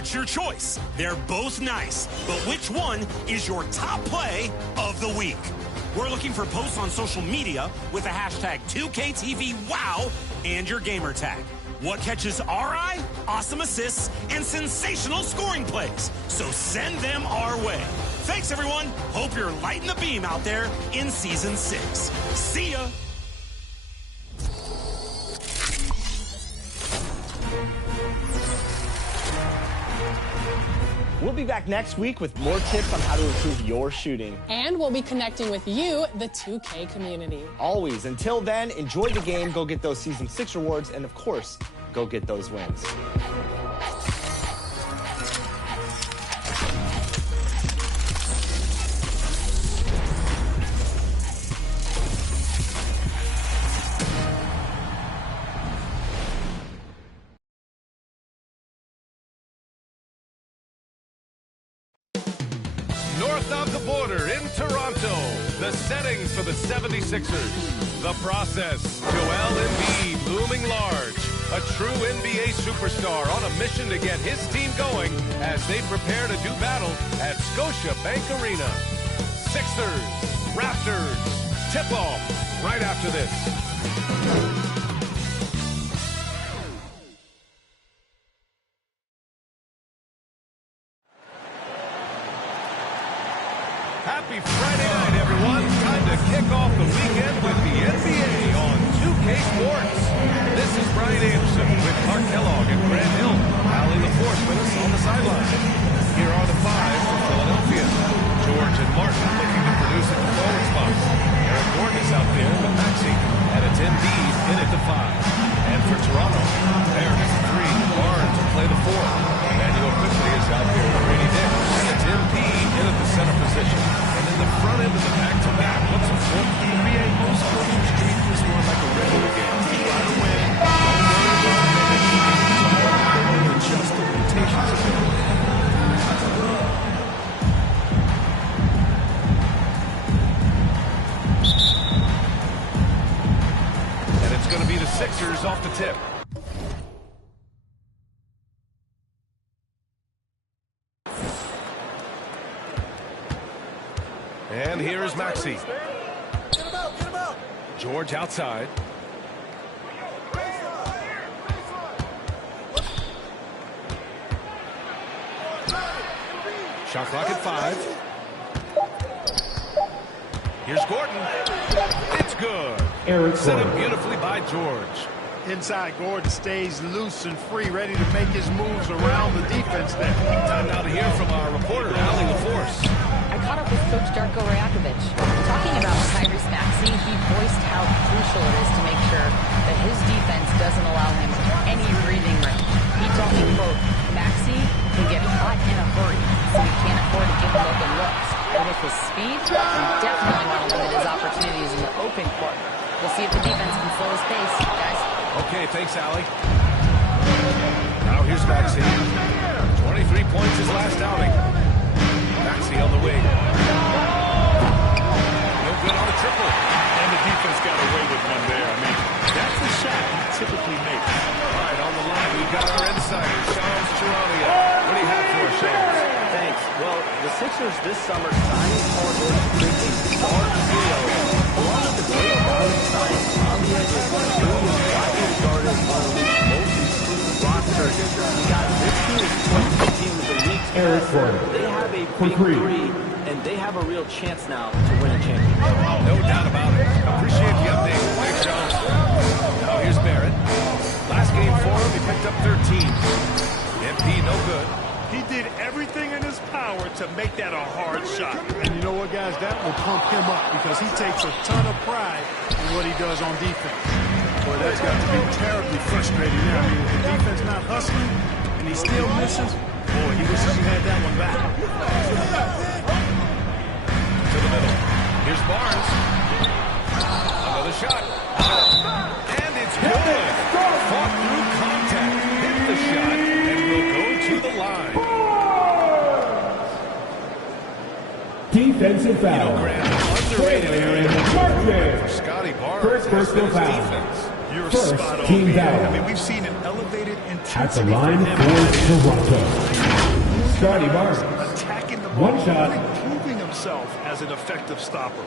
What's your choice? They're both nice, but which one is your top play of the week? We're looking for posts on social media with the hashtag 2KTVWOW and your gamer tag. What catches our eye? Awesome assists and sensational scoring plays. So send them our way. Thanks, everyone. Hope you're lighting the beam out there in Season 6. See ya. We'll be back next week with more tips on how to improve your shooting. And we'll be connecting with you, the 2K community. Always. Until then, enjoy the game, go get those Season 6 rewards, and of course, go get those wins. North of the border in Toronto, the setting for the 76ers. The process, Joel Embiid looming large. A true NBA superstar on a mission to get his team going as they prepare to do battle at Scotiabank Arena. Sixers, Raptors, tip-off right after this. Happy Friday night, everyone. Time to kick off the weekend with the NBA on 2K Sports. This is Brian Anderson with Clark Kellogg and Grant Hill. Allie LaForce with us on the sideline. Here are the five for Philadelphia. George and Martin looking to produce at the forward spots. Eric Gordon is out there with Maxey at a 10 lead in at the 5. And for Toronto, Barron is the 3. Barnes will play the 4. Emmanuel quickly is out there with Brady Dick and a Tim P in at the center position. And in the front end of the back-to-back, what's a fourth? NBA, most coaches treat this one like a regular game. You try to win, don't worry about it, adjust the limitations of it. And it's going to be the Sixers off the tip. And here is Maxey. Get him out. George outside. Shot clock at 5. Here's Gordon. It's good. Eric Set up Gordon. beautifully by George. Inside, Gordon stays loose and free, ready to make his moves around the defense there. Time now to hear from our reporter, Allie LaForce. I caught up with Coach Darko Rajakovic. Talking about Tyrese Maxey, he voiced how crucial it is to make sure that his defense doesn't allow him any breathing room. He told me, quote, Maxey can get hot in a hurry, so we can't afford to give him open looks. And with his speed, we definitely want to limit his opportunities in the open court. We'll see if the defense can slow his pace, guys. Okay, thanks, Allie. Now here's Maxey. 23 points his last outing. Maxey on the wing. No good on the triple. And the defense got away with one there. I mean, that's the shot he typically makes. All right, on the line, we've got our insider, Shams Charania. What do you have for us, Shams? Thanks. Well, the Sixers this summer signed Paul George to create a star trio, along with the great Garland signing on the edges. Julius widely regarded as one of the league's most improved rosters. We got this team is 2015 with the league's Eric best. Gordon. They have a For big three. three, and they have a real chance now to win a championship. No doubt about it. Appreciate the update. Thanks, Shams. Now here's Barrett. Last game for him, he picked up 13. MP, no good. He did everything in his power to make that a hard shot. And you know what, guys? That will pump him up because he takes a ton of pride in what he does on defense. Boy, that's got to be terribly frustrating there. I mean, with the defense not hustling and he still misses, boy, he wishes he had that one back. To the middle. Here's Barnes. Another shot. And it's good. Fought through contact. Hit the shot and will go to the line. Defensive foul. Grant, underrated area Martin. for Scotty Barnes. First has been personal his foul. defense. You're First, spot on, team BA. foul. I mean, we've seen an elevated intensity At the line from for him. Toronto, Scotty Barnes. Attacking the One ball, shot. really proving himself as an effective stopper.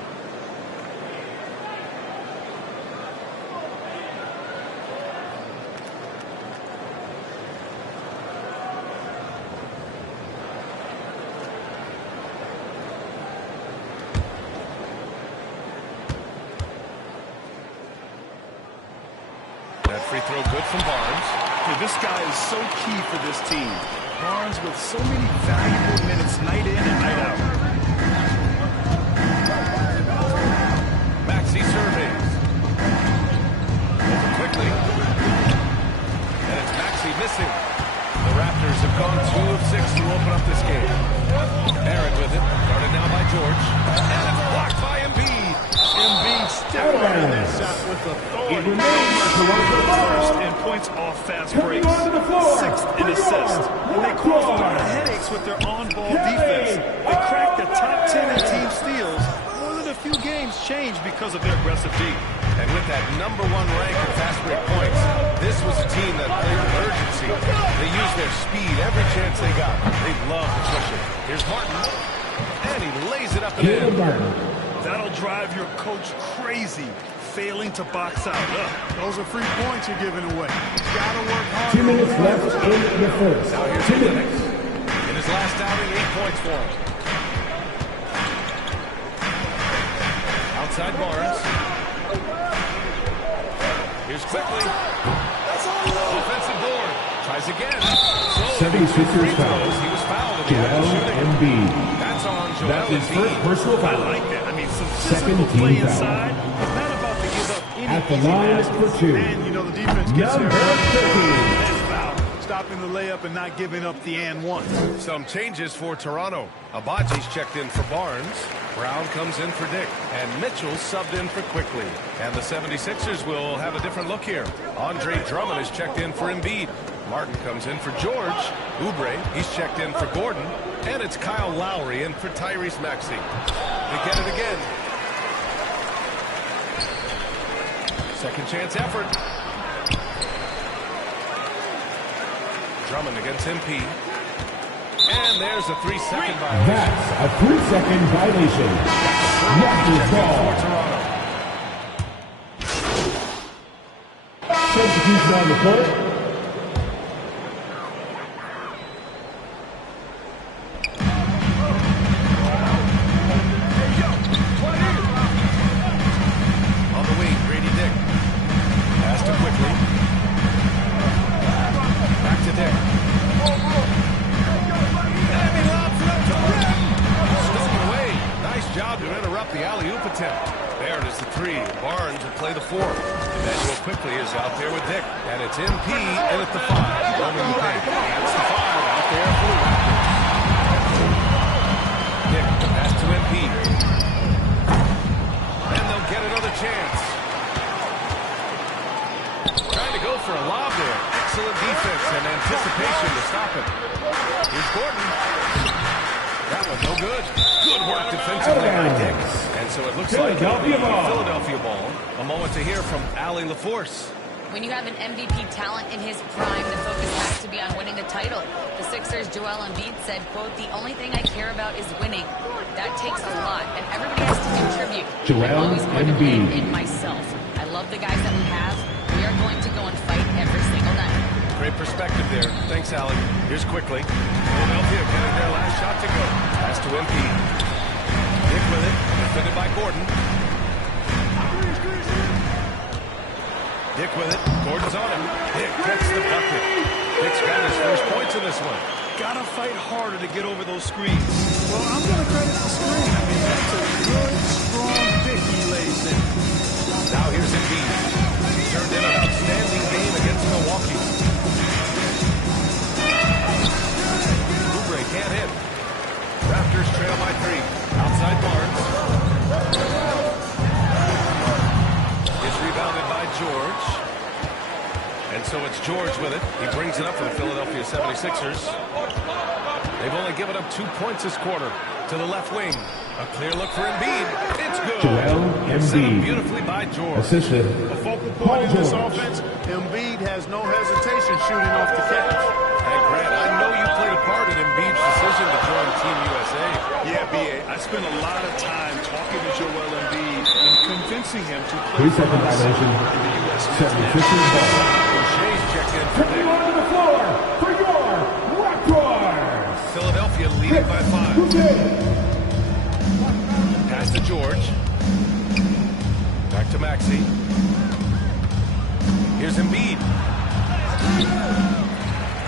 That free throw good from Barnes. Dude, this guy is so key for this team. Barnes with so many valuable minutes night in and night out. Maxey surveys. Over quickly. And it's Maxey missing. The Raptors have gone 2 of 6 to open up this game. Barrett with it. Guarded now by George. And it's blocked by Embiid. Embiid stepped right in that shot with authority. First in points off fast breaks. 6th in assists. And they caused a lot of headaches with their on-ball defense. They cracked the top 10 in team steals. More than a few games changed because of their aggressive D. And with that #1 rank in fast break points, this was a team that played with urgency. They used their speed every chance they got. They love to push it. Here's Martin. And he lays it up and in. That'll drive your coach crazy, failing to box out. Those are free points you're giving away. Gotta work hard. 2 minutes left in the first. Now here's 2 Linux. minutes. In his last outing, 8 points for him. Outside Barnes. Here's quickly. Offensive board. Tries again. So 76ers free foul. throws. He was fouled in the act of Joel shooting. Embiid. That's on Joel That's his Embiid. first personal I foul. like that. I mean, some Second physical team play foul. inside. It's not about to give up any At the easy line baskets. for 2. And, you know, the defense gets Number there. 13. And foul. Stopping the layup and not giving up the and one. Some changes for Toronto. Abaji's checked in for Barnes. Brown comes in for Dick. And Mitchell subbed in for Quickly. And the 76ers will have a different look here. Andre Drummond is checked in for Embiid. Martin comes in for George. Oubre, he's checked in for Gordon. And it's Kyle Lowry in for Tyrese Maxey. They get it again. Second chance effort. Drummond against MP. And there's a 3-second violation. That's a 3-second violation. Raptors ball. Substitution on the court. On the wing, Grady Dick. Pass to Quickly. Back to Dick. And he lobs it up to rim. Stolen away. Nice job to interrupt the alley-oop attempt. Barrett is the 3. Barnes will play the 4. Emmanuel Quickly is out there with Dick. And it's MP in at the 5. Roaming the paint. That's the 5 out there for the Raptors. Dick, the pass to MP. And they'll get another chance. Trying to go for a lob there. Excellent defense and anticipation to stop it. Here's Gordon. That one no good. Good work defensively by Dick. And so it looks like it'll be Philadelphia ball. A moment to hear from Allie LaForce. When you have an MVP talent in his prime, the focus has to be on winning the title. The Sixers' Joel Embiid said, quote, "The only thing I care about is winning." That takes a lot, and everybody has to contribute. I'm always going to believe in myself. I love the guys that we have. We are going to go and fight every single night. Great perspective there. Thanks, Allie. Here's Quickly. Philadelphia getting their last shot to go. Pass to Embiid. Dick with it. Defended by Gordon. Dick with it. Gordon's on him. Dick gets the bucket. Dick's got his first points in this one. Gotta fight harder to get over those screens. Well, I'm gonna credit the screen. I mean, that's a good, strong pick he lays in. Now here's Embiid. He turned in an outstanding game against Milwaukee. Oubre can't hit. Raptors trail by 3. Outside Barnes. It's rebounded by George. And so it's George with it. He brings it up for the Philadelphia 76ers. They've only given up 2 points this quarter to the left wing. A clear look for Embiid. It's good. Joel Set up Embiid. beautifully by George. Assisted. The focal Paul point in this George. offense, Embiid has no hesitation shooting off the catch. Hey, Grant, I know you played a part in Embiid's decision to join Team USA. Yeah, B.A. I spent a lot of time talking to Joel Embiid and convincing him to play 3 second violation. 76ers ball. O'Shea's checked in for Dick. On the floor for your Raptors. Philadelphia leading by 5. Pass to George. Back to Maxey. Here's Embiid.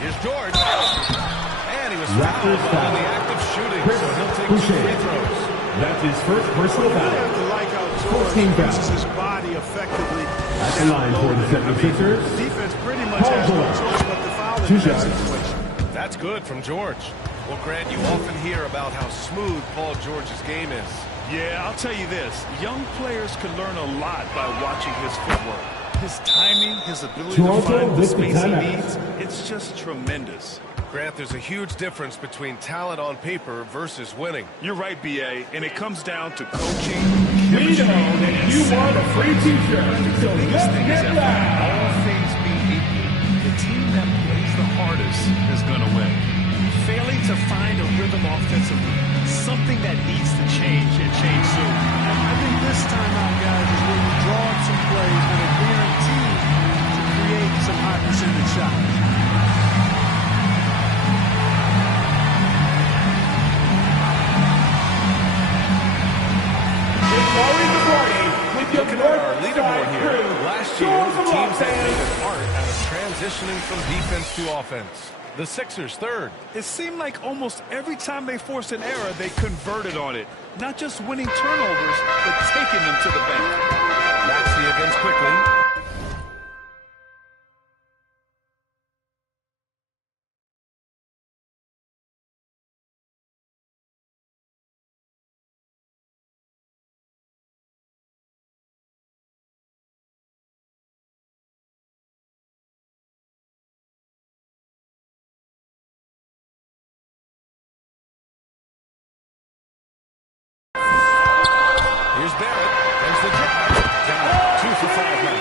Here's George. And he was fouled on the act of shooting, so he'll take 2 free throws. That's his first personal You foul. have to like how George 14 fouls. uses his body effectively. At the line for the 76ers. Defense pretty much has no choice but to foul in 2 that shots. situation. That's good from George. Well, Grant, you often hear about how smooth Paul George's game is. Yeah, I'll tell you this. Young players can learn a lot by watching his footwork. His timing, his ability to Toronto find the with the space he timeout. needs, it's just tremendous. Grant, there's a huge difference between talent on paper versus winning. You're right, B.A., and it comes down to coaching, We chemistry, know that and you skill. want a free t-shirt, so The biggest let's thing is get that loud. all things being equal, the team that plays the hardest is going to win. Failing to find a rhythm offensively, something that needs to change and change soon. I think this timeout, guys, is where we draw up some plays that are guaranteed to create some high percentage shots. Looking at our leaderboard here, last year the teams that made an art out of transitioning from defense to offense. The Sixers third. It seemed like almost every time they forced an error, they converted on it. Not just winning turnovers, but taking them to the bank. Maxey against quickly. Here's Barrett. There's the drive. Got 2 for 5 now.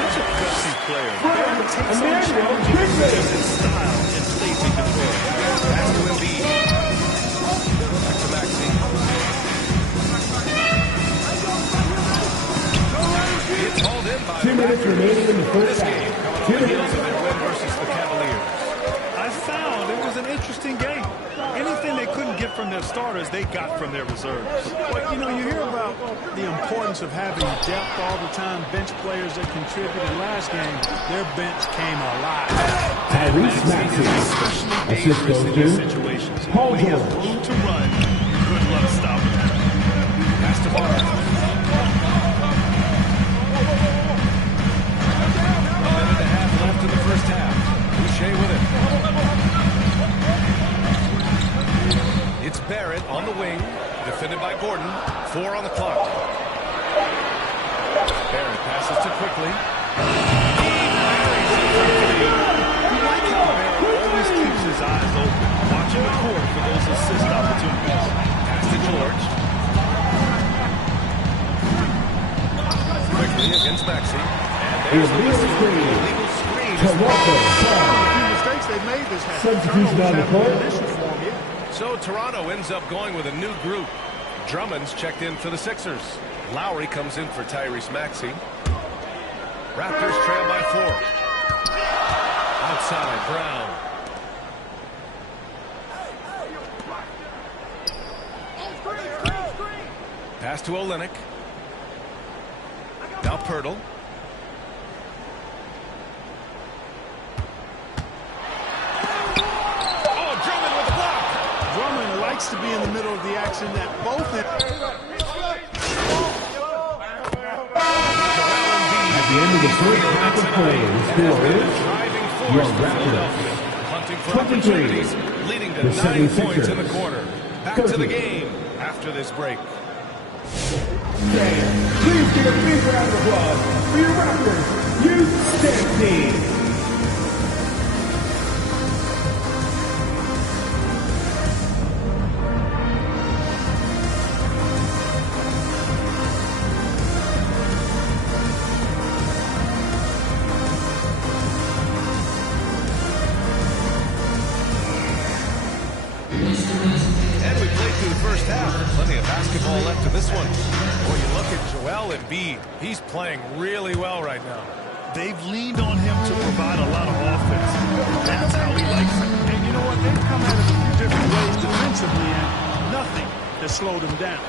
Such a gutsy player. Barrett takes on challenges in style and stays in control. Pass to Embiid. Back to Maxey. It's hauled in by 2 minutes remaining in the first this game. half. Coming on the heels of their win versus the Cavaliers. I found it was an interesting game. Anything they couldn't get from their starters, they got from their reserves. But, you know, you hear about the importance of having depth all the time, bench players that contribute. In last game, their bench came alive. Tyrese Maxey. Especially Assist dangerous goes in these to situations. Paul When he has George. room to run, good luck stopping him. Pass to Barnes. A minute and a half left in the first half. Boucher with it. It's Barrett on the wing, defended by Gordon. 4 on the clock. Barrett passes to quickly. You like how Barrett always keeps his eyes open, watching the court for those assist opportunities. Pass to George. Quickly against Maxey. And there's the whistle. Illegal screen. Toronto. A few mistakes they made this half. Substitution on the Turnovers haven't court. been an issue for them yet. So Toronto ends up going with a new group. Drummond's checked in for the Sixers. Lowry comes in for Tyrese Maxey. Raptors trail by 4. Outside, Brown. Pass to Olynyk. Now Pirtle. Oh, Drummond with the block. Drummond likes to be in the middle of the action at both ends. At the end of the first half of play, the score is Driving your force for Raptors. Philadelphia. Hunting for 23. opportunities, leading to The 9 points in the 76ers. quarter. Back to the 30. game after this break. Please give a big round of applause for your Raptors Youth Dance Team. left in this one. Well, you look at Joel Embiid. He's playing really well right now. They've leaned on him to provide a lot of offense. That's how he likes it. And you know what? They've come at it a few different ways defensively, and nothing has slowed him down.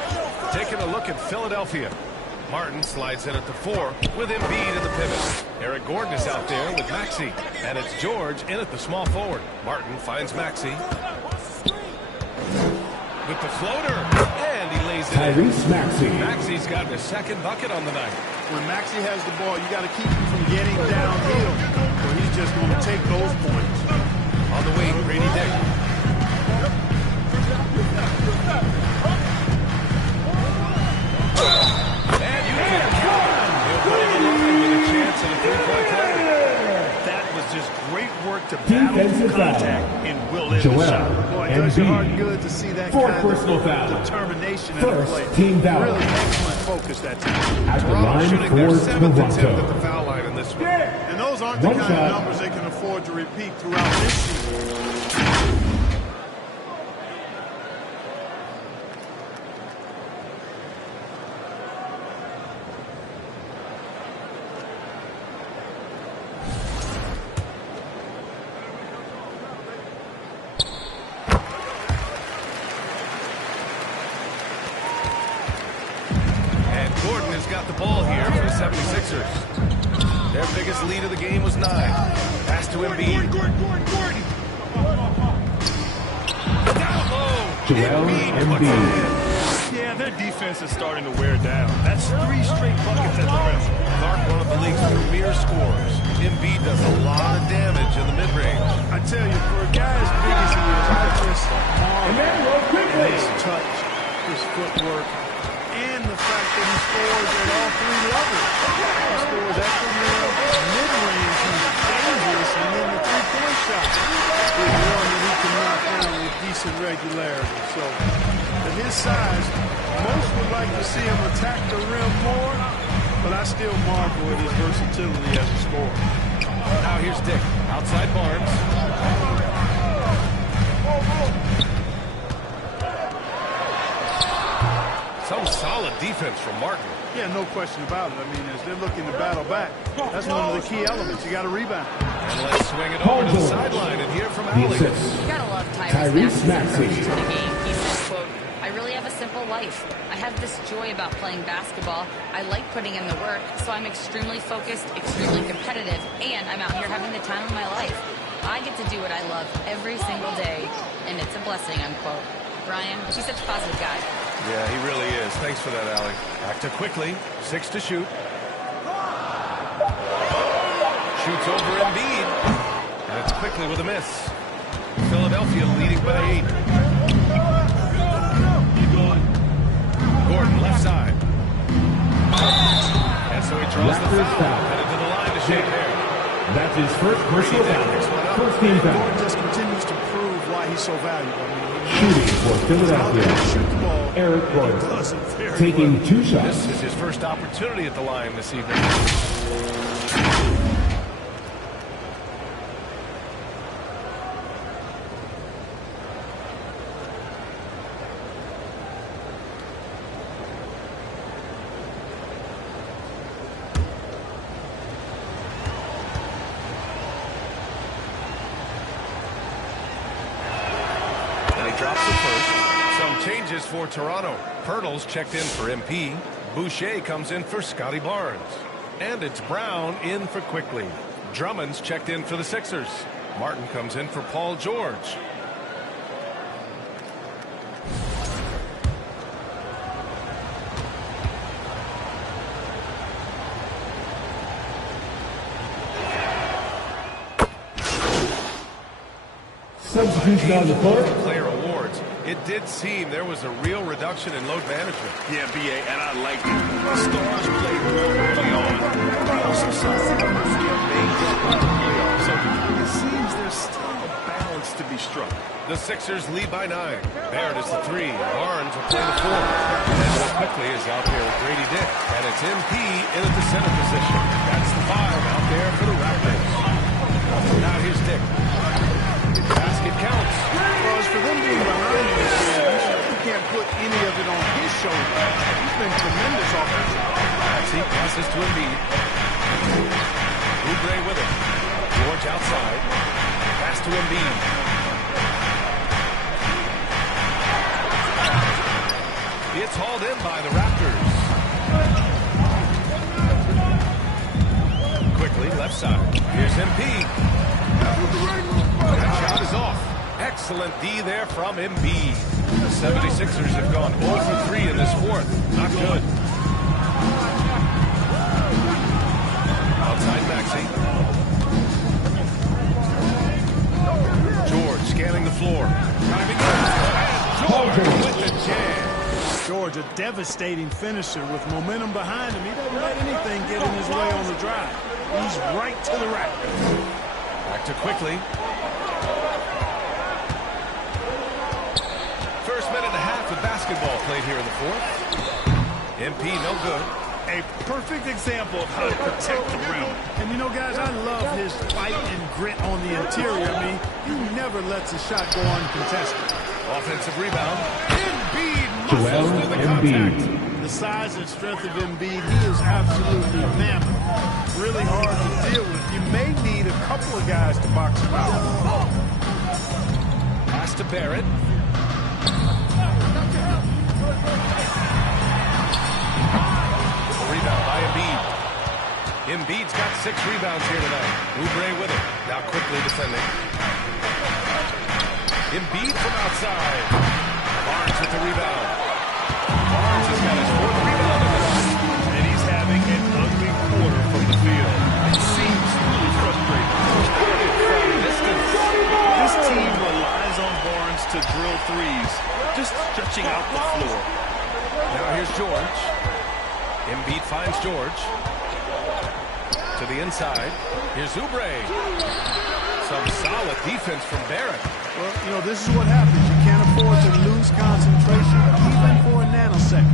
Taking a look at Philadelphia. Martin slides in at the 4 with Embiid in the pivot. Eric Gordon is out there with Maxey. And it's George in at the small forward. Martin finds Maxey. With the floater. And he lays it in. Tyrese Maxey. Maxey's got his second bucket on the night. When Maxey has the ball, you got to keep him from getting downhill, or he's just going to take those points. On the wing, Grady Dick. And you can count him. He'll go to the line with a chance at a three-point play. That was just great work to battle through contact and will it Joel shot. Boy, it does your heart Embiid. good to see that Fourth kind personal of foul. determination in the First, play. team foul. Really excellent focus that time. At the Toronto line shooting their for 7th attempt at Toronto. the foul line in this one. And those aren't the One kind shot. of numbers they can afford to repeat throughout this season. And Gordon has got the ball here for the 76ers. Their biggest lead of the game was 9. Pass to Embiid. Gordon. Down low. Joel puts it Embiid. in. Yeah, their defense is starting to wear down. That's 3 straight buckets at the rim. Clark, one of the league's premier scorers. Embiid does a lot of damage in the mid-range. I tell you, for a guy as big as he is, I just marvel at his touch, his footwork, and the fact that he scores at all 3 levels. He scores at the rim, mid-range, he's dangerous, and then the three-point shot is one that he can knock down with decent regularity. So, at his size, most would like to see him attack the rim more, but I still marvel at his versatility as a scorer. Now here's Dick. Outside Barnes. Some solid defense from Martin. Yeah, no question about it. I mean, as they're looking to battle back, that's one of the key elements. You got to rebound. And let's swing it over to the sideline and hear from The Ali. assist. You gotta love Tyrese Maxey's Maxey. approach to the game. He says, quote, I really have a simple life. I have this joy about playing basketball. I like putting in the work, so I'm extremely focused, extremely competitive, and I'm out here having the time of my life. I get to do what I love every single day, and it's a blessing, unquote. Brian, he's such a positive guy. Yeah, he really is. Thanks for that, Ali. Back to quickly. 6 to shoot. Shoots over Embiid. And it's quickly with a miss. Philadelphia leading by 8. Gordon, left side. And so he draws the Raptors foul. foul. Headed to the line to shake hair. That's his first personal foul. First team Gordon foul. just continues to prove why he's so valuable. I mean, Shooting for Philadelphia. shoot the ball. Eric He Gordon. does it very Taking well. 2 shots. This is his first opportunity at the line this evening. And he drops the first. Some changes for Toronto. Pirtle's checked in for MP. Boucher comes in for Scotty Barnes. And it's Brown in for Quickly. Drummond's checked in for the Sixers. Martin comes in for Paul George. Substitution on the floor. Player awards. It did seem there was a real reduction in load management. Yeah, B.A., and I like it. Stars played well early on. We also saw Philadelphia banged up in the playoffs, so it seems there's still a balance to be struck. The Sixers lead by 9. Barrett is the 3. Barnes will play the 4. And more quickly is out there with Grady Dick. And it's MP in at the center position. That's the 5 out there for the Raptors. Now here's Dick. Basket counts. Well, as for them being behind you, you can't put any of it on his shoulders. He's been tremendous offensively. Maxey passes to Embiid. Oubre with it. George outside. Pass to Embiid. It's hauled in by the Raptors. Quickly, left side. Here's Embiid. That shot is off. Excellent D there from Embiid. The 76ers have gone 0 for 3 in this fourth. Not good. Outside Maxey. George scanning the floor. Driving in. And George with the jam. George, a devastating finisher with momentum behind him. He doesn't let anything get in his way on the drive. He's right to the rack. Back to quickly. First minute and a half of basketball played here in the fourth. MP no good. A perfect example of how to protect the rim. And you know, guys, I love his fight and grit on the interior. I mean, he never lets a shot go uncontested. Offensive rebound. Embiid muscles through the contact. The size and strength of Embiid, he is absolutely mammoth. Really hard to deal with. You may need a couple of guys to box him out. Pass to Barrett. Rebound by Embiid. Embiid's got 6 rebounds here tonight. Oubre with it. Now quickly defending. Embiid from outside. Barnes with the rebound. Barnes has got his 4th rebound of the night. And he's having an ugly quarter from the field. It seems really frustrating. From distance. This team relies on Barnes to drill threes, just stretching out the floor. Now here's George. Embiid finds George. To the inside. Here's Oubre. Some solid defense from Barrett. Well, you know, this is what happens. You can't afford to lose concentration even for a nanosecond.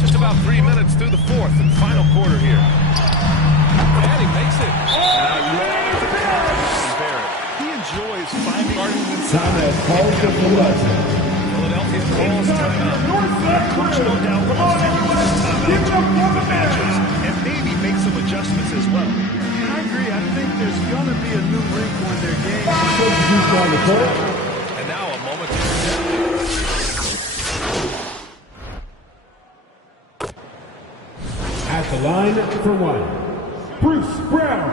Just about 3 minutes through the fourth and final quarter here. And he makes it. Barrett. He enjoys finding Philadelphia calls timeout. Coach no doubt wants to use this timeout to review the matchups and maybe make some adjustments as well. I agree. I think there's going to be a new wrinkle in their game. And now a moment to protect. At the line for one, Bruce Brown.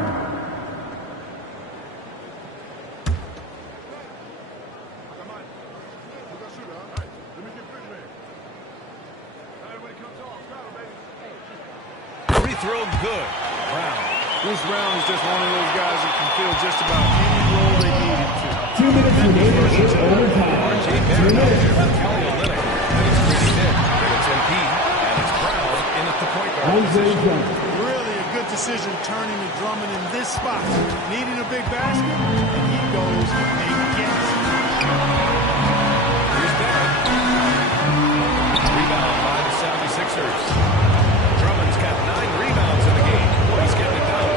Free throw good. Brown. Bruce Brown is just one of those guys that can fill just about any role they need him to. 2 minutes remaining in overtime. R.J. Barrett out here for Kelly Olynyk. And it's pretty thin. And it's MP. And it's Brown in at the point guard position. Really a good decision turning to Drummond in this spot. Needing a big basket, and he goes and gets it. Here's Barrett. Rebound by the 76ers. Drummond's got 9 rebounds in the game. He's getting it done.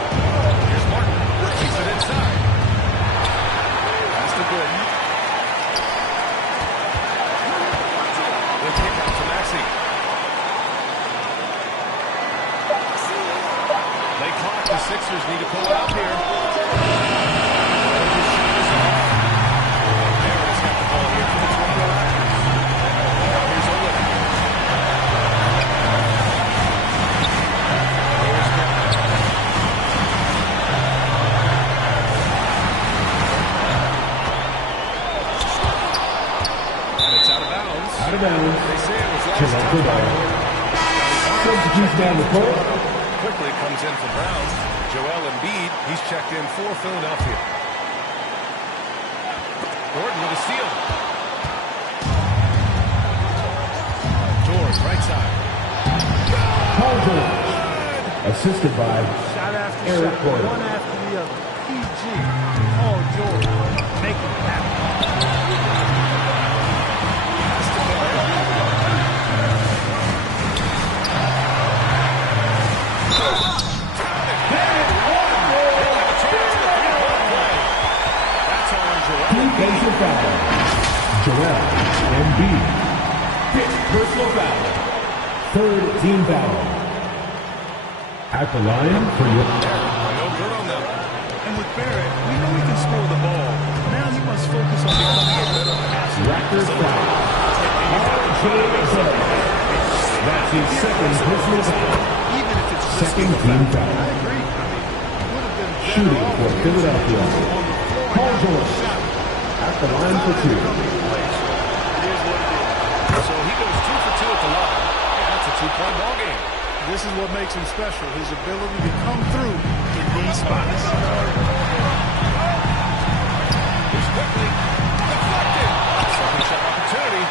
Here's Martin. Keeps it inside. Pass to Gordon. Good kick out to Maxey. They clock. The Sixers need to pull it out here. Barrett's got the ball here for the Toronto Raptors. Now here's Olynyk. Here's Brown. And it's out of bounds. Out of bounds. They say it was last Toronto time. Substitutes down the court. Quickly comes in for Brown. Joel Embiid, he's checked in for Philadelphia. Gordon with a steal. George, right side. Paul George. Assisted by Shot after Eric shot, Gordon. one after the other. PG, Paul George, make it happen. Defensive foul. Embiid. 5th personal foul. 3rd team foul. At the line for your... No good on them. And with Barrett, we know he can score the ball. Now he must focus on becoming a better passer. Raptors foul. R.J. Barrett. That's his 2nd personal foul. Even if it's 2nd team foul. I agree. Would have been Shooting for Philadelphia. Paul George. At the line for 2. So he goes 2 for 2 at the line. And it's a 2-point ball game. This is what makes him special, his ability to come through in these spots. Here's quickly. Deflected. Second shot opportunity.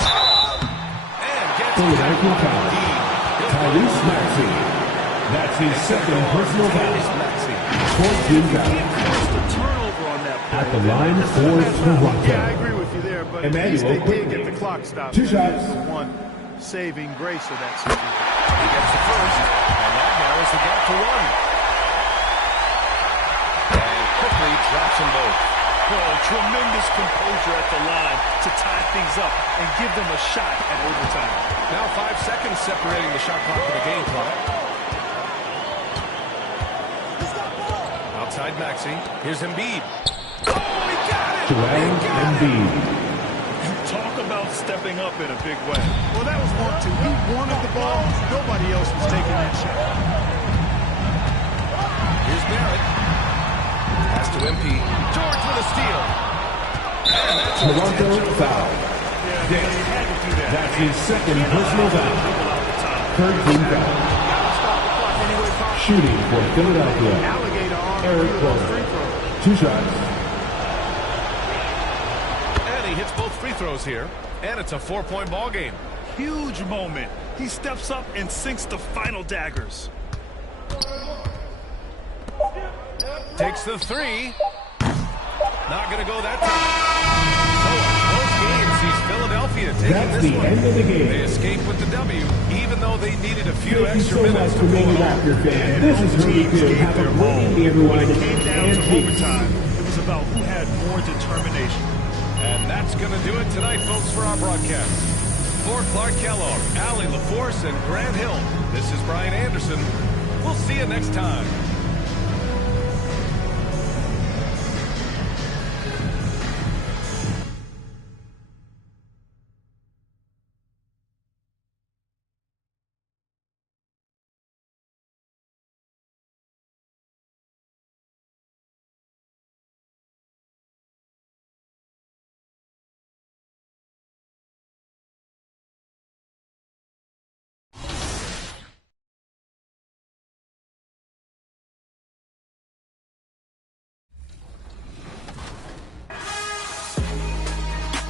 And gets Philadelphia foul. Tyrese Maxey. That's his 2nd personal foul. 4th team foul. Turnover on that play. At the line for Toronto. Yeah, I agree with you there, but at least they did get the clock stopped. 2 shots. That's the one saving grace of that series. He gets the first, and that narrows the gap to 1. And quickly drops them both. Oh, tremendous composure at the line to tie things up and give them a shot at overtime. Now 5 seconds separating the shot clock and the game clock. Outside Maxey. Here's Embiid. Oh, he got it! Joel Embiid. Talk about stepping up in a big way. Well, that was 1-2. He wanted the ball. Nobody else was taking that shot. Here's Barrett. Pass to MP. George with a steal. And that's Toronto foul. That's his 2nd personal foul. 3rd team foul. Shooting for Philadelphia. Eric Bledsoe. 2 shots. And he hits both free throws here. And it's a 4-point ball game. Huge moment. He steps up and sinks the final daggers. Takes the 3. Not going to go that time. So both games sees Philadelphia taking That's this the one. end of the game. They escape with the W, even though they needed a few Thank you extra so much minutes for to pull being it a off. Raptor fan. This is Hurley Good. Have a great evening, everyone. When it came down And to peace. overtime, it was about who had more determination. And that's going to do it tonight, folks, for our broadcast. For Clark Kellogg, Allie LaForce, and Grant Hill, this is Brian Anderson. We'll see you next time.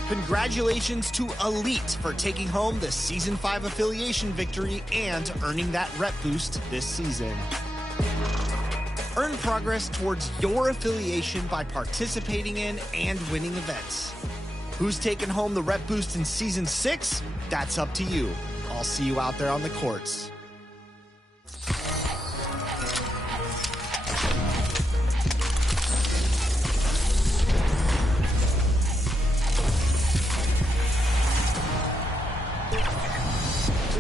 Congratulations to Elite for taking home the Season 5 affiliation victory and earning that rep boost this season. Earn progress towards your affiliation by participating in and winning events. Who's taking home the rep boost in Season 6? That's up to you. I'll see you out there on the courts.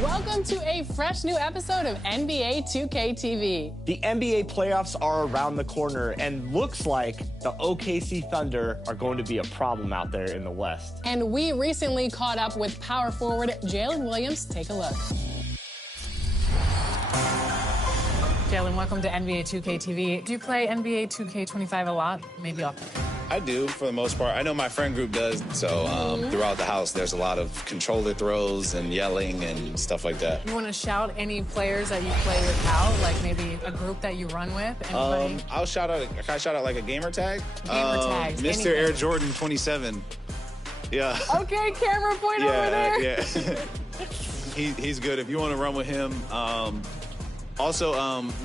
Welcome to a fresh new episode of NBA 2K TV. The NBA playoffs are around the corner, and looks like the OKC Thunder are going to be a problem out there in the West. And we recently caught up with power forward Jalen Williams. Take a look. Jalen, welcome to NBA 2K TV. Do you play NBA 2K25 a lot? Maybe often? I do, for the most part. I know my friend group does, so throughout the house, there's a lot of controller throws and yelling and stuff like that. You want to shout any players that you play with out, like maybe a group that you run with? I'll shout out, can I shout out like a gamer tag? Gamer tags, Mr. anything. Air Jordan 27. Yeah. Okay, camera point over there. Yeah. He's good. If you want to run with him. Also,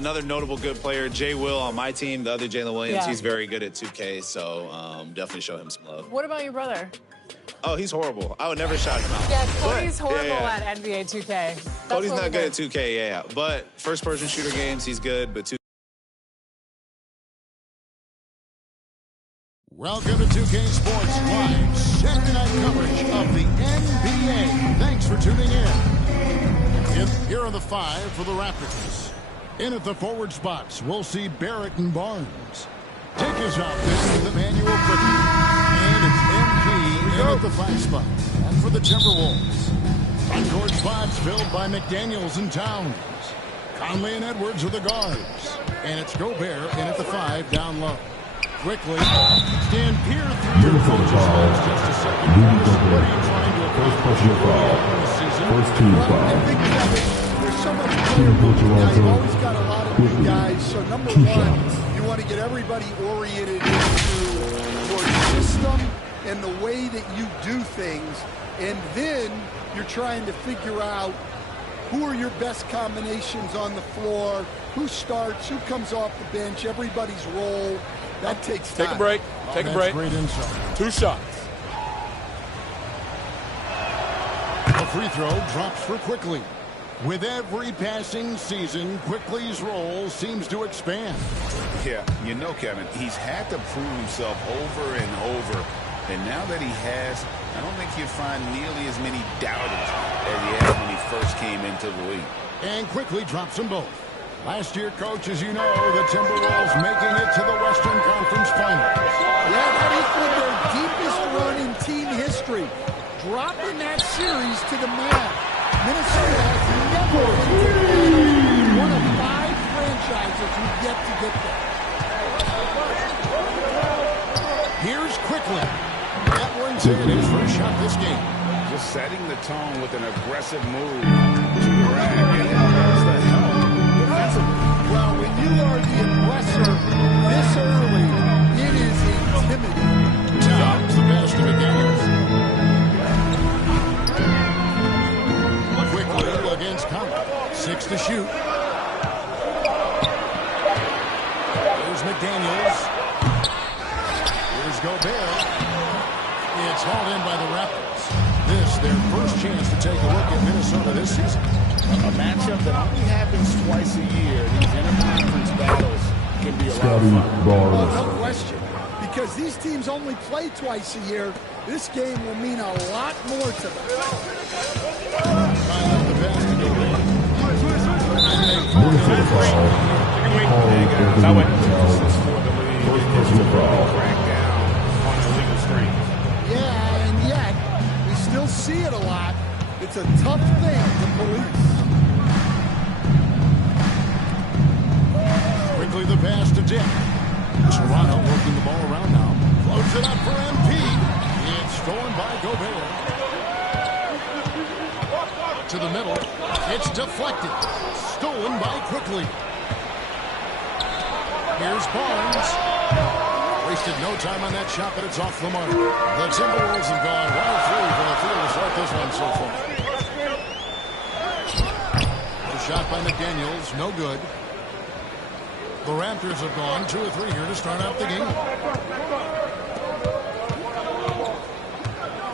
another notable good player, Jay Will on my team, the other Jalen Williams. Yeah. He's very good at 2K, so definitely show him some love. What about your brother? Oh, he's horrible. I would never shout him out. Yeah, Cody's horrible yeah. at NBA 2K. That's Cody's what not we good do. at 2K, yeah. But first-person shooter games, he's good. But Welcome to 2K Sports Live Saturday night coverage of the NBA. Thanks for tuning in. Here are the 5 for the Raptors. In at the forward spots, we'll see Barrett and Barnes. Dick is out there with Emmanuel Quickly. And it's MP in at the 5 spot. And for the Timberwolves, front-court spots filled by McDaniels and Towns. Conley and Edwards are the guards. And it's Gobert in at the 5 down low. Quickly, stand here through your coach's hands just a second. What are you trying to accomplish in the season? First team foul. I think there's so much clear movement now. You've always got a lot of big guys. So number one, you want to get everybody oriented into your system and the way that you do things. And then you're trying to figure out who are your best combinations on the floor, who starts, who comes off the bench, everybody's role. That takes time. Take a break. Take a break. Great insight. 2 shots. The free throw drops for Quickly. With every passing season, Quickly's role seems to expand. Yeah, you know, Kevin, he's had to prove himself over and over. And now that he has, I don't think you'll find nearly as many doubters as he had when he first came into the league. And Quickly drops them both. Last year, Coach, as you know, the Timberwolves making it to the Western Conference Finals. Yeah, that equaled their deepest run in team history, dropping that series to the Mavs. Minnesota has never been one of 5 franchises who've yet to get there. Here's Quickly. Edwards in his first shot this game. Just setting the tone with an aggressive move to the rack. And that's the help. Well, when you are the aggressor this early, it is intimidating. Towns the pass to McDaniels. Quickly against Conley. 6 to shoot. Here's McDaniels. Here's Gobert. It's hauled in by the Raptors. This, their first chance to take a look at Minnesota this season. A matchup that only happens twice a year. These interconference battles can be a lot of fun. Oh, no question. Because these teams only play twice a year, this game will mean a lot more to them. Yeah, and yet, we still see it a lot. It's a tough thing to police. Quickly the pass to Dick. Toronto working the ball around now. Floats it up for MP. It's stolen by Gobert. To the middle. It's deflected. Stolen by Quickly. Here's Barnes. Wasted no time on that shot, but it's off the mark. The Timberwolves have gone 1-3 for the field to start this one so far. The shot by McDaniels, no good. The Raptors have gone 2 or 3 here to start out the game.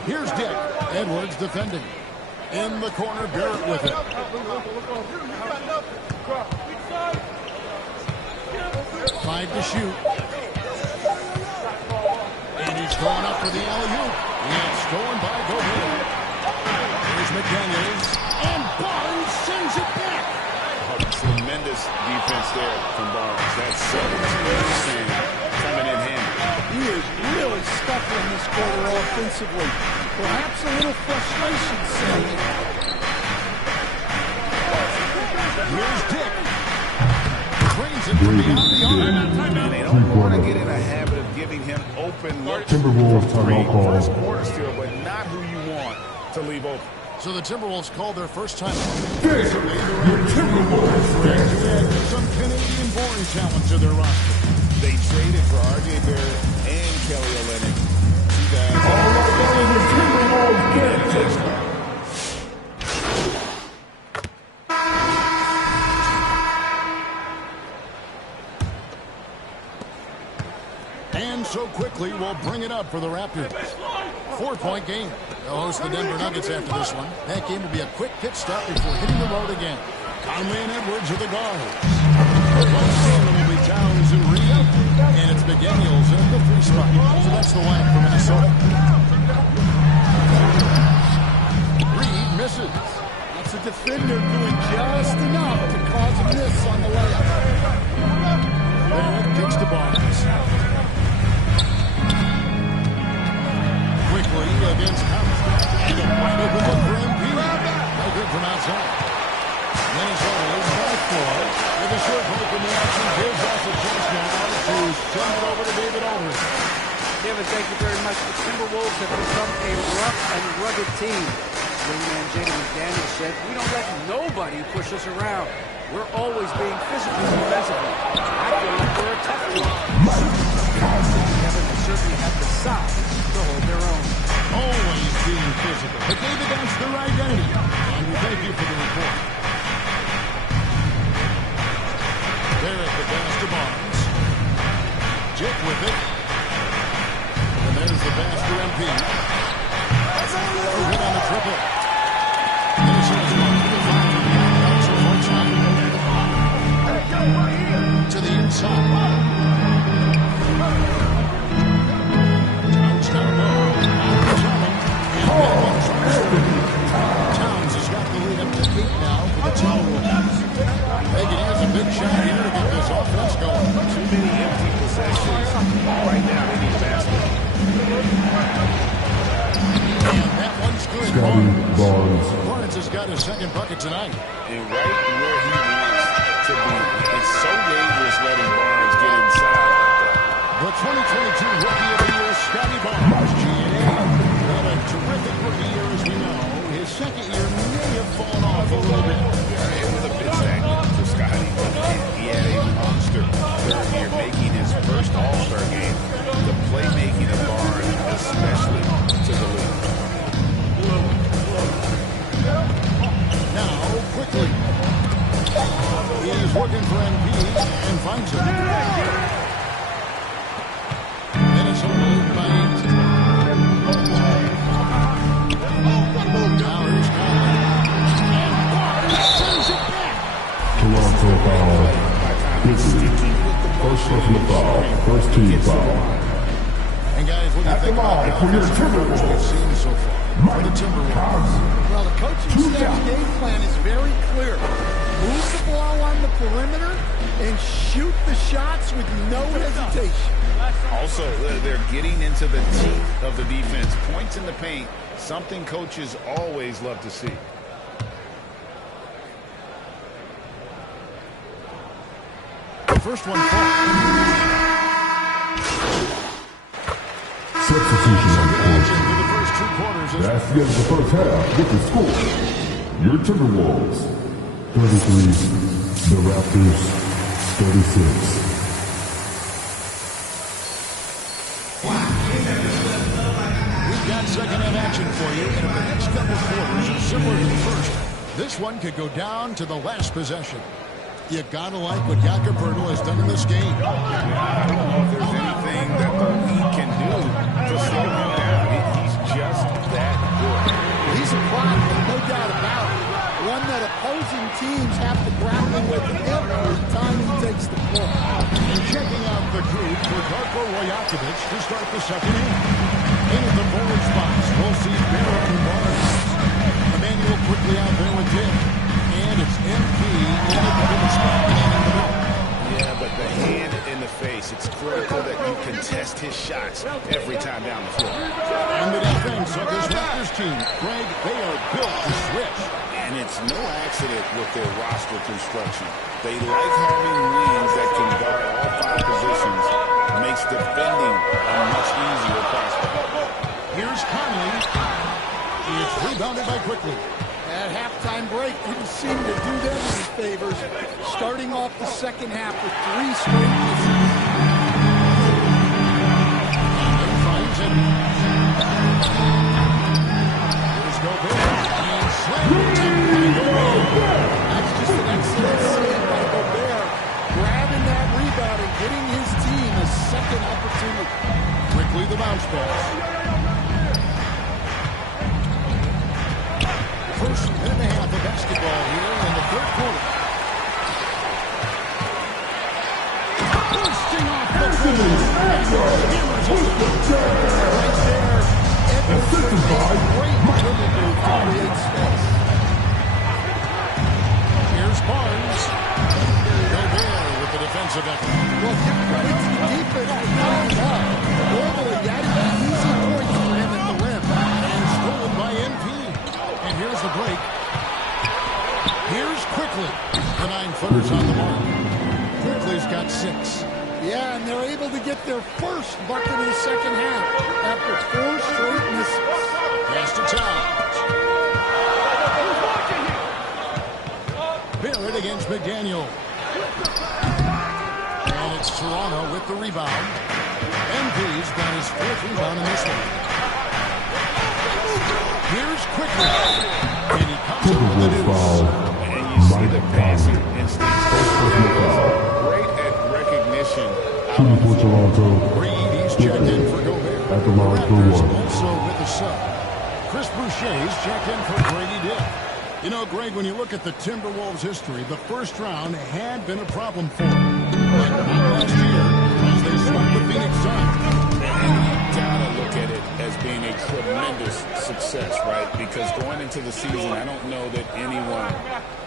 Here's Dick. Edwards defending. In the corner, Barrett with it. 5 to shoot. And he's going up for the alley-oop. It's stolen by Gobert. Here's McDaniels. And Barnes sends it back. Tremendous defense there from Barnes. That's coming in handy. He is really scuffling this quarter offensively. Perhaps a little frustration setting. Here's Dick. Trains it from beyond the arc. They don't want to get in a habit of giving him open looks. Timberwolves timeout call. First quarter steal, but not who you want to leave open. So the Timberwolves called their first time. Your Timberwolves. Some Canadian-born talent to their roster. They traded for R.J. Barrett and Kelly Olynyk. All of the Timberwolves get this. And so quickly, we'll bring it up for the Raptors. 4-point game. They'll host the Denver Nuggets after this one. That game will be a quick pit stop before hitting the road again. Conley and Edwards are the guards. The will be Towns and Reed. And it's McDaniels in the 3 spot. So that's the line for Minnesota. Reed misses. That's a defender doing just enough to cause a miss on the layup. Barrett kicks to Barnes. Quickly against Collins. And a wide open look for MP. No good from outside. Minnesota leads by 4. With a short break in the action, gives us a chance now to turn it over to David Aldridge. Kevin, thank you very much. The Timberwolves have become a rough and rugged team. Wingman Jaden McDaniels said, "We don't let nobody push us around. We're always being physical defensively. I feel like we're a tough team." Kevin, they certainly have the size to hold their own. Always being physical. But David, that's their identity. And we thank you for the report. Barrett the pass to Barnes. Jake with it. And there's the pass to MP. Hit on the triple. Minnesota's one for the 5. Also to the inside. Towns down low. Towns has got the lead up to 8 now for the Timberwolves. Megan has a big shot here to get this offense going. Too many empty possessions. Right now they need a basket. And that one's good. Barnes. Barnes has got his second bucket tonight. And right where he wants to be. It's so dangerous letting Barnes get inside. The 2022 Rookie of the Year, Scotty Barnes, GA. Had a terrific rookie year, as we know. His second year may have fallen off a little bit. It was a bit stagnant for Scotty. He had a monster third year, making his first All-Star game. The playmaking of Barnes, especially to the league. Now, quickly. He is working for MP and finds it. Minnesota lead by 8. Now here's Conley. And Barnes sends it back. Toronto foul. First personal foul. First team foul. And guys, what do you think about the offensive we've seen so far for the Timberwolves? Well, the coaching staff's game plan is very clear. Move the ball on the perimeter and shoot the shots with no hesitation. Also, they're getting into the teeth of the defense. Points in the paint, something coaches always love to see. The first one falls. Substitution on the court. That's the end of the first half with the score. Your Timberwolves 33, the Raptors 36. We've got second half action for you, and if the next couple quarters are similar to the first, this one could go down to the last possession. You gotta like what Jakob Poeltl has done in this game. Yeah, I don't know if there's anything that the league can do to slow him down. He's just that good. He's a problem, no doubt about it. One that opposing teams have to grapple with every time he takes the floor. And checking out the group for Darko Rajakovic to start the second half. In at the forward spots, we'll see Barrett and Barnes. Emmanuel quickly out there with Dick. And it's MP in at the middle spot and in the middle. Yeah, but the hand in the face, it's critical that you contest his shots every time down the floor. And the defense of this Raptors team, Greg, they are built to switch. And it's no accident with their roster construction. They like having wings that can guard all 5 positions. Makes defending a much easier prospect. Here's Conley. It's rebounded by Quickly. That halftime break didn't seem to do them any favors. Starting off the second half with 3 straight misses. And finds it. Here's Gobert. And slammed by Gobert. That's just an excellent save by Gobert. Grabbing that rebound and getting his team a second opportunity. Quickly the bounce pass. First minute and a half of basketball here in the third quarter. Bursting off the Here's Barnes. Gobert with the defensive effort. Well, give credit to the defense for knocking him off. Normally, that'd be easy points for him at the rim. And stolen by NP. And here's the break. Here's Quickly. The 9-footers on the mark. Quickly's got 6. Yeah, and they're able to get their first bucket in the second half after 4 straight misses. Pass to Towns. Barrett against McDaniel. And it's Toronto with the rebound. MP's got his 4th rebound in this one. Here's Quickly. And he comes up with the deuce. And you see the passing instincts. Great at recognition. Shooting for Toronto. Reed, he's checked in for Gobert. At the line for one. Also with the sub. Chris Boucher's checked in for Grady Dick. You know, Greg, when you look at the Timberwolves' history, the first round had been a problem for them. But not last year, as they swept the Phoenix Suns. And you gotta look at it as being a tremendous success, right? Because going into the season, I don't know that anyone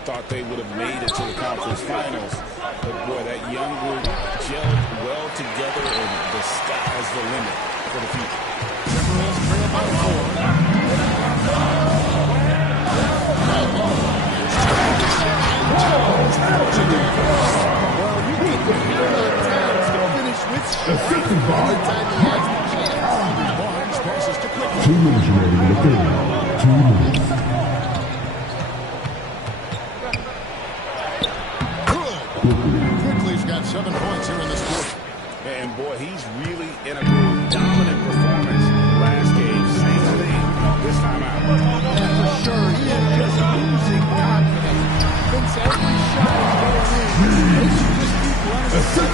thought they would have made it to the conference finals. But boy, that young group gelled well together, and the sky's the limit for the future. Timberwolves trail by 4. Well, you can count on Towns to finish with strength anytime he has the chance. Barnes passes to Quickly. 2 minutes remaining in the third. 2 minutes. Quickly's got 7 points here in this quarter. And boy, he's really in a groove. Dominant performance last game. Same thing this time out. Yeah, for sure. He is just losing confidence. Thinks every shot is going in. They should just keep running. That's the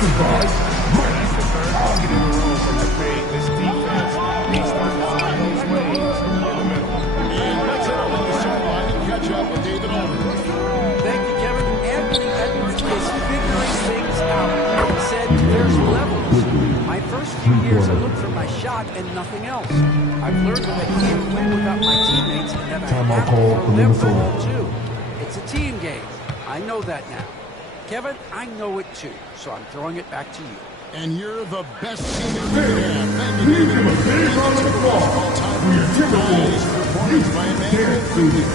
third bucket in a row from the paint. This defense needs to find those lanes in the middle. And let's head over to the sideline and catch up with David Aldridge. Thank you, Kevin. Anthony Edwards is figuring things out. He said there's levels. My first few years, I looked for my shot and nothing else. I've learned that I can't win without my teammates and that I have to throw them the ball too. It's a team game. I know that now. Kevin, I know it too, so I'm throwing it back to you. And you're the best team in the game. Thank you, David. Give him a big round of applause for your Timberwolves. You can't do this.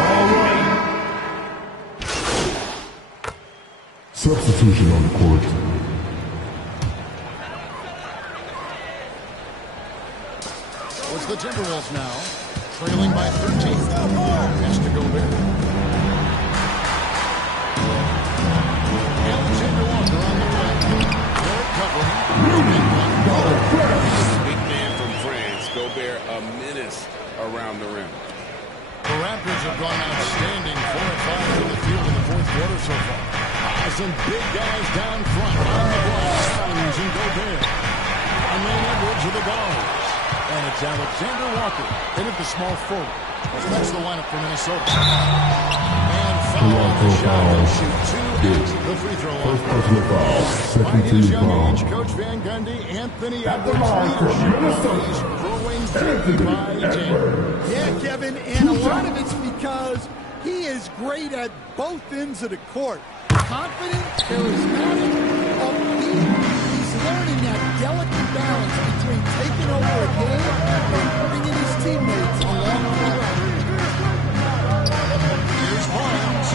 All right. Substitution on the court. It's the Timberwolves now, trailing by 13. Pass to Gobert. Alexander Walker on the right. They're covering. Big man from France. Gobert, a menace around the rim. The Raptors have gone outstanding 4 of 5 from the field in the fourth quarter so far. Some big guys down front on the block. Towns and Gobert. And then Edwards with the guards. And it's Alexander Walker in at the small forward. That's the lineup for Minnesota. And foul on the shot. They'll shoot 2 at the free throw line. First personal foul. Second By his team young foul. age, Coach Van Gundy, Anthony At the Edwards' line for leadership Minnesota. is growing day by day. Yeah, Kevin, and a lot of it's because he is great at both ends of the court. Confident, charismatic, upbeat. He's learning that delicate balance between taking over a game and bringing his teammates along for the ride. Here's Barnes.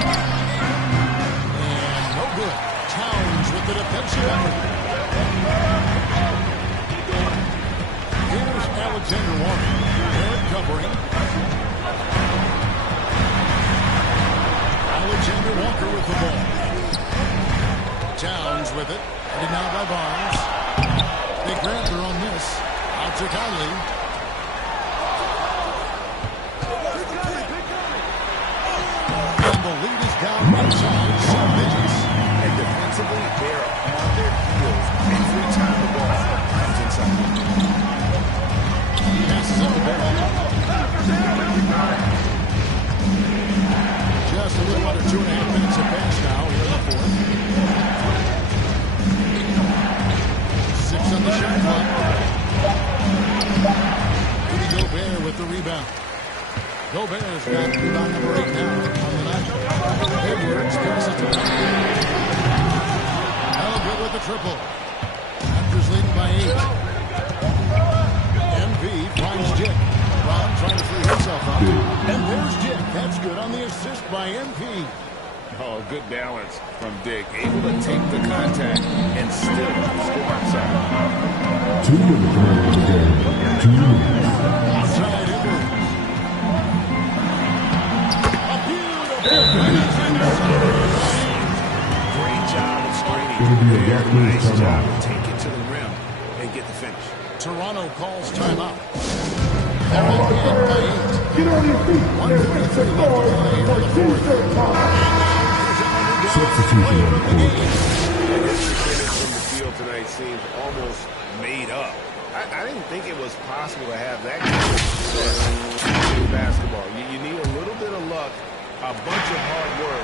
And no good. Towns with the defensive effort. Here's Alexander Walker. They're covering. Alexander Walker with the ball. Towns with it. Headed now by Barnes. They grabbed her on this. Out to Conley. And the lead is down inside 7 digits. And defensively, they're on their heels every time the ball comes inside. Passes it to Barrett. Just a little under 2.5 minutes of pass now here in the fourth. got rebound number 8 now on the night. Edwards passes to Conley. Hell good with the triple. Raptors leading by 8. MP finds Dick. Brown trying to free himself up. And there's Dick. That's good on the assist by MP. Oh, good balance from Dick. Able to take the contact and still score outside. 2 minutes remaining in the game. 2 minutes. Outside Edwards. A beautiful Great job of screening. It'll be a Nice job timeout. to take it to the rim and get the finish. Toronto calls timeout. They're in by 8. Get on your feet. 1:33 left to play in the fourth. Substitution on the court. I guess the finish from the field tonight seems almost made up. I didn't think it was possible to have that kind of success in basketball. You need a little bit of luck, a bunch of hard work,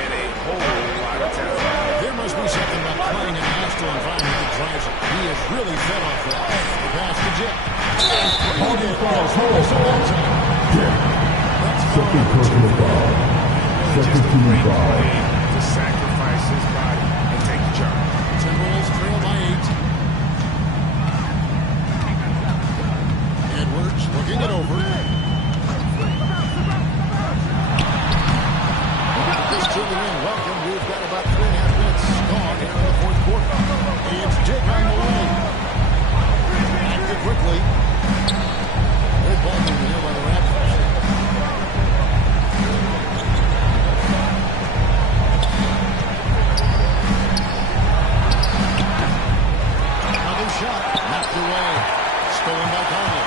and a whole lot of talent. There must be something about playing in a hostile environment that drives it. He is really fed off that. The pass to Jet. Holding foul. Second personal foul. Second team foul. To sacrifice his body and take the charge. Timberwolves trail by 8. Edwards looking it over. Just tuning in, welcome. We've got about 3.5 minutes gone here in the fourth quarter. It's Dick on the wing. Acted quickly. Great ball movement here by the Raptors. Another shot, knocked away. Stolen by Conley.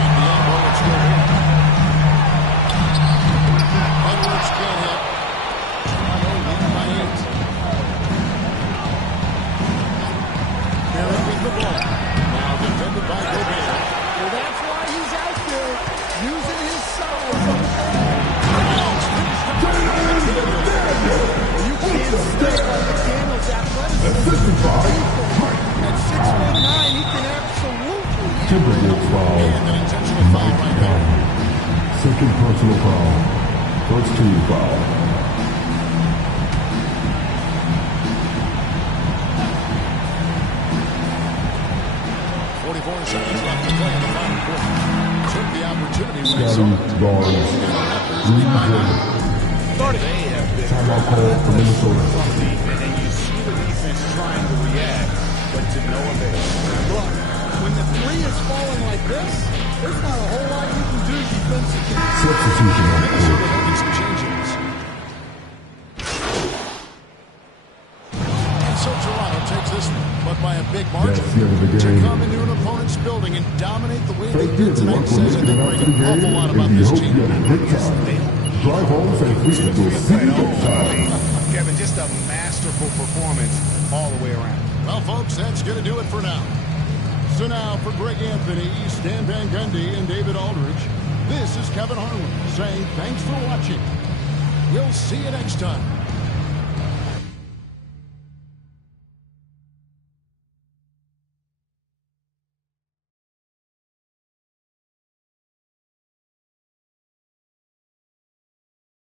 And the elbow, it's still here. Edwards can't hit. Toronto leading by 8. Barrett with the ball. Now defended by Gobert. Well, that's why he's out there using his size. You can't stay on McDaniel's athleticism. At 6'9", he can absolutely. Timberwolves foul. Mike Conley. Second personal foul. First team foul. Seconds left to play in the final quarter. Took the opportunity when he saw Scotty it. Barnes. Green Jordan. Timeout call for Minnesota. And you see the defense trying to react, but to no avail. Look, when the three is falling like this, there's not a whole lot you can do defensively. Substitution on the court. Making some changes. And so Toronto takes this one, but by a big margin. That's the end of the To game. come into an opponent's building and dominate the way they Thank you did everyone tonight for says I listening think out to an the awful game, lot and about we this hope team. you had a great time. Drive home safely, and we'll see you next time. Kevin, just a masterful performance all the way around. Well, folks, that's going to do it for now. So now, for Greg Anthony, Stan Van Gundy, and David Aldridge, this is Kevin Harlan saying thanks for watching. We'll see you next time.